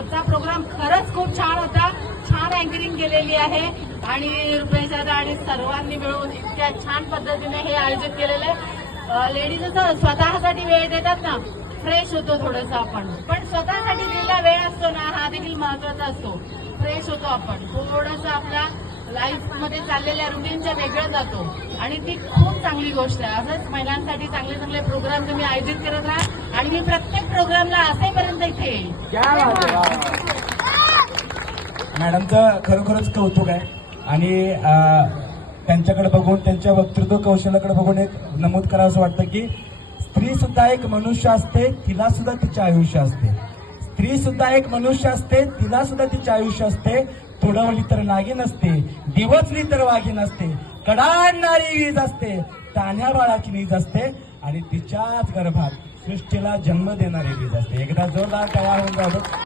आजचा प्रोग्राम खरंच खूप छान होता. छान अँकरिंग केलेली आहे आणि रुपेशदा आणि सर्वांनी मिळून इतक्या छान पद्धतीने हे आयोजित केलेलं आहे. लेडीज असं स्वतःसाठी वेळ देतात ना, फ्रेश होतो थोडंसं आपण, पण स्वतःसाठी दिलेला वेळ असतो ना, हा देखील महत्वाचा असतो. फ्रेश होतो आपण, थोडंसं आपल्या लाईफ मध्ये चाललेल्या रुटीनच्या वेगळं जातो आणि ती खूप चांगली गोष्ट आहे. असंच महिलांसाठी चांगले चांगले प्रोग्राम तुम्ही आयोजित करत राहा आणि मी प्रत्येक प्रोग्रामला असेपर्यंत इथे येईल. मॅडमचं खरोखरच कौतुक आहे आणि त्यांच्याकडे बघून, त्यांच्या वक्तृत्व कौशल्याकडे बघून एक नमूद करावं असं वाटतं की स्त्री सुद्धा एक मनुष्य असते, तिला सुद्धा तिचे आयुष्य असते. स्त्री सुद्धा एक मनुष्य असते, तिला सुद्धा तिचे आयुष्य असते. तुडवली तर नागिन असते, दिवसली तर वाघीण असते, कडाडणारी वीज असते, तान्ह्या बाळाची वीज असते आणि तिच्याच गर्भात सृष्टीला जन्म देणारी वीज असते. एकदा जोरदार तयार होऊन जातो.